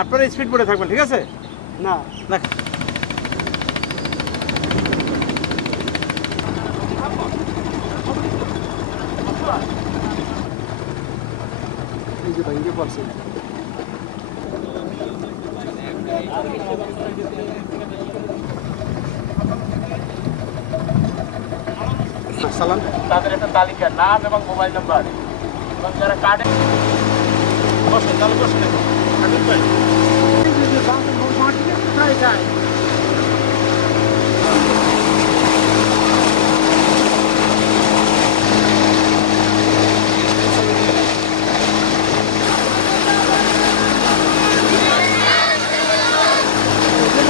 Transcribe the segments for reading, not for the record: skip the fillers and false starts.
আপনারা স্পিড বোর্ডে থাকবেন, ঠিক আছে? না না এই যে ভাঙ্গে পড়ছে। সালাম। তাদের একটা তালিকা, নাম এবং মোবাইল নাম্বার, এবং যারা কার্ডে বসেন, তাহলে বসেন। কাটিং ভাই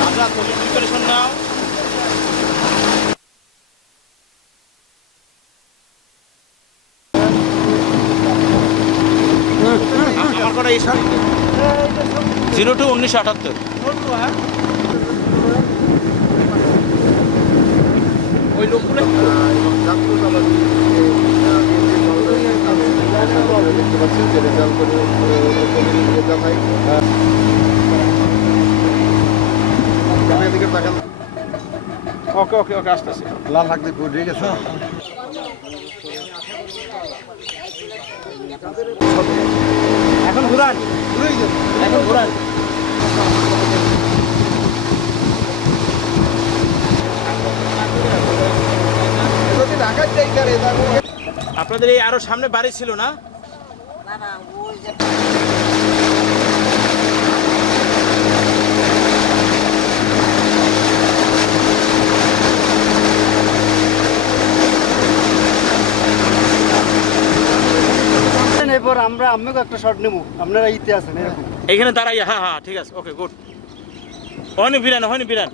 আমরা তুমি প্রিপারেশন নাও। আমার কটা ইশার 02-1978 ওই লোকগুলো এবং জাতীয় চালানি দেখতে পাচ্ছেন যে রেজাল্ট করে জানাই এদিকে তাকান। ওকে ওকে ওকে আসতেছি। লাল হাক দিয়ে পড়ে গেছে। এখন ঘুরান, এখন ঘুরান। আপনাদের এই আরো সামনে বাড়ি ছিল না? এরপর আমরা আমিও একটা শট নেবো, আপনারা ইতে আছেন এরকম। এখানে দাঁড়াই, হ্যাঁ হ্যাঁ ঠিক আছে, ওকে গুড। হয়নি বিরান, হয়নি বিরান।